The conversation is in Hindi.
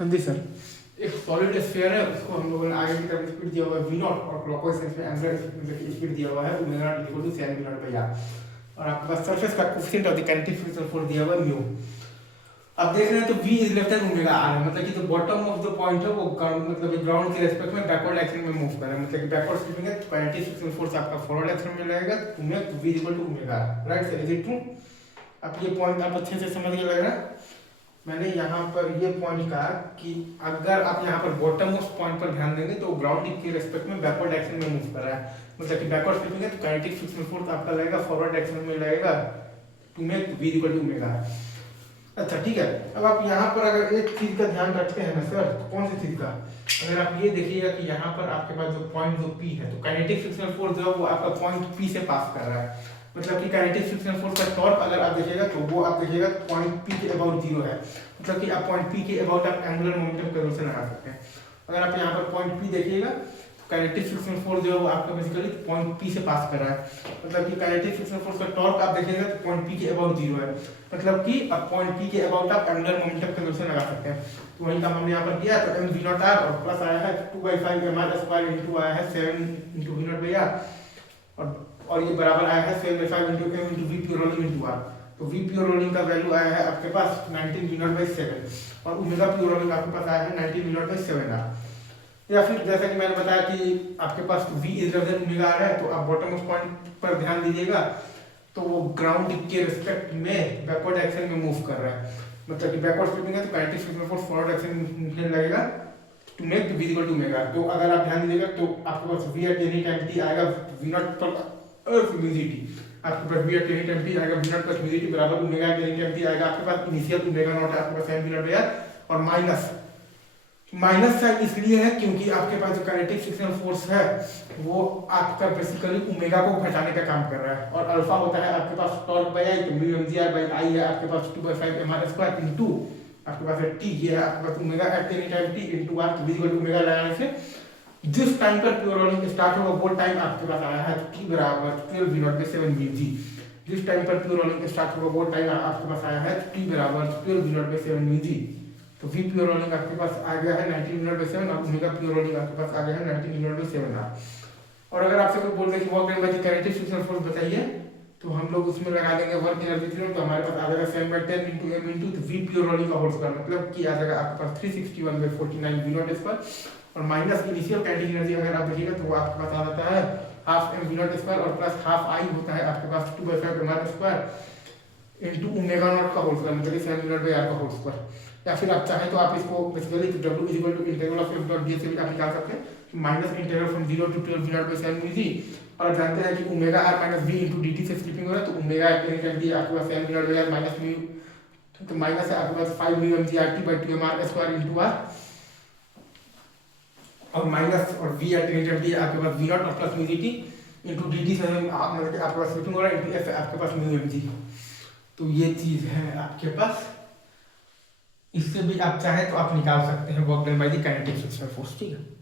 हाँ जी सर, एक सॉलिड स्फीयर है, उसको हम लोगों ने आगे की तरफ स्पीड दिया हुआ है v0 और क्लॉकवाइज सेंस में एंगुलर स्पीड दिया हुआ है omega naught equal to sin v naught by r, और आपके पास सरफेस का coefficient of the kinetic friction force दिया हुआ है म्यू। अब देख रहे हैं तो v is less than omega r है, मतलब कि जो बॉटम ऑफ द पॉइंट है वो मतलब ग्राउंड के रेस्पेक्ट में बैकवर्ड डायरेक्शन में मूव कर रहा है, मतलब कि बैकवर्ड स्वीपिंग है तो काइनेटिक फ्रिक्शन फोर्स आपका फॉरवर्ड डायरेक्शन में लगेगा तो v equal to omega r, right sir, is it true? अब ये पॉइंट आप अच्छे से समझ गए लग रहा है। मैंने यहाँ पर ये पॉइंट कहा कि अगर आप यहाँ पर बॉटम मोस्ट पॉइंट पर ध्यान देंगे तो ग्राउंड के रेस्पेक्ट में बैकवर्ड डायरेक्शन में मूव कर रहा है, मतलब कि बैकवर्ड स्वीपिंग है तो काइनेटिक फ्रिक्शन फोर्स आपका लगेगा फॉरवर्ड डायरेक्शन में लगेगा to make v equal to omega. अच्छा ठीक है, अब आप यहाँ पर अगर एक चीज का ध्यान रखते हैं ना सर, तो कौन सी चीज का, अगर आप ये देखिएगा कि यहाँ पर आपके पास जो पॉइंट जो P है तो काइनेटिक फ्रिक्शनल फोर्स जो है वो आपका पॉइंट P से पास कर रहा है, मतलब कि काइनेटिक फ्रिक्शनल फोर्स का टॉर्क अगर आप देखिएगा तो वो आप देखिएगा पॉइंट P के अबाउट 0 है, मतलब कि आप पॉइंट P के अबाउट आप एंगुलर मोमेंटम का से लगा सकते हैं। अगर आप यहाँ पर पॉइंट P देखिएगा तो काइनेटिक फ्रिक्शनल फोर्स जो है वो आपका बेसिकली पॉइंट P से पास कर रहा है, मतलब कि काइनेटिक फ्रिक्शनल फोर्स का टॉर्क आप देखिएगा तो पॉइंट P के अबाउट 0 है, मतलब कि अब पॉइंट P के अबाउट आप एंगुलर मोमेंटम का से लगा सकते हैं। तो वही काम हमने यहाँ पर किया, तो m v नॉट r और प्लस आया है 2/5 mr स्क्वायर इनटू आया है 7 into v naught by r, और ये बराबर आया है 7/5 into m into v pure rolling into r। तो v प्योर रोलिंग का वैल्यू आया है आपके पास 19 v नॉट बाई 7 और ओमेगा प्योर रोलिंग आपके पास आया है 19 v नॉट बाई 7r। या फिर जैसा कि मैंने बताया कि आपके पास v is less than omega r है, तो आप बॉटम ऑफ पॉइंट पर ध्यान दीजिएगा तो वो ग्राउंड के रिस्पेक्ट में बैकवर्ड डायरेक्शन में मूव कर रहा है, मतलब कि बैकवर्ड स्वीपिंग है तो kinetic friction force forward direction में लगेगा to make v equal to omega. तो अगर आप ध्यान दीजिएगा तो आपके पास v at any time t आएगा v naught plus mu dt, आपके पास v at any time t आएगा v naught plus mu dt बराबर omega at any time t आएगा आपके पास इनिशियल ओमेगा नॉट है आपके पास sin v naught by r, और माइनस साइन इसलिए है क्योंकि आपके पास जो काइनेटिक फ्रिक्शनल फोर्स है वो आपका बेसिकली ओमेगा को घटाने का काम कर रहा है, और अल्फा होता है आपके पास टॉर्क बाई आई, तो म्यू mgr बाई आई है आपके पास 2/5 mr स्क्वायर इनटू आपके पास है t, ये है आपके पास omega at any time t into r, तो v इक्वल टू ओमेगा लगाने से जिस टाइम पर प्योर रोलिंग स्टार्ट होगा वो टाइम आपके पास आया है t बराबर 12 v नॉट बाई 7 vg। जिस टाइम पर प्योर रोलिंग स्टार्ट होगा वो टाइम आपके पास आया है t बराबर 12 v नॉट बाई 7 vg। तो v प्योर रोलिंग आपके पास आ गया है 19 v नॉट बाई 7 और ओमेगा प्योर रोलिंग आपके पास आ गया है 19 v नॉट बाई 7r। और अगर आपसे कोई बोल दे कि work done by the kinetic frictional force बताइए, तो हम लोग उसमें लगा देंगे वर्क एनर्जी थ्योरम, तो हमारे पास आ जाएगा 7/10 इनटू m इनटू तो v प्योर रोलिंग का होल स्क्वायर, मतलब कि आ जाएगा आपके पास 361/49 v नॉट स्क्वायर, और माइनस इनिशियल काइनेटिक एनर्जी अगर आप देखिएगा तो वो आपके पास आ जाता है हाफ m v नॉट स्क्वायर और प्लस हाफ i होता है आपके पास 2/5 mr square into omega naught का होल स्क्वायर, मतलब 7 v नॉट बाई r का होल स्क्वायर। या फिर आप चाहें तो आप इसको basically w is equal to integral of f dot ds से भी आप निकाल सकते हैं, minus integral from 0 to 12 v naught by 7 vg। और आप जानते हैं कि omega r minus v into dt से स्लिपिंग हो रहा है, तो omega at any time d आपके पास 7 v naught by r minus mu, तो माइनस है आपके पास 5 mu mgrt by 2mr square into r, और माइनस और v at any time d आपके पास v नॉट और plus mu dt into dt से मतलब आपके पास स्लिपिंग हो रहा है इनटू f आपके पास म्यू mg। तो ये चीज है आपके पास, इससे भी आप चाहें तो आप निकाल सकते हैं work done by the kinetic frictional force, ठीक है।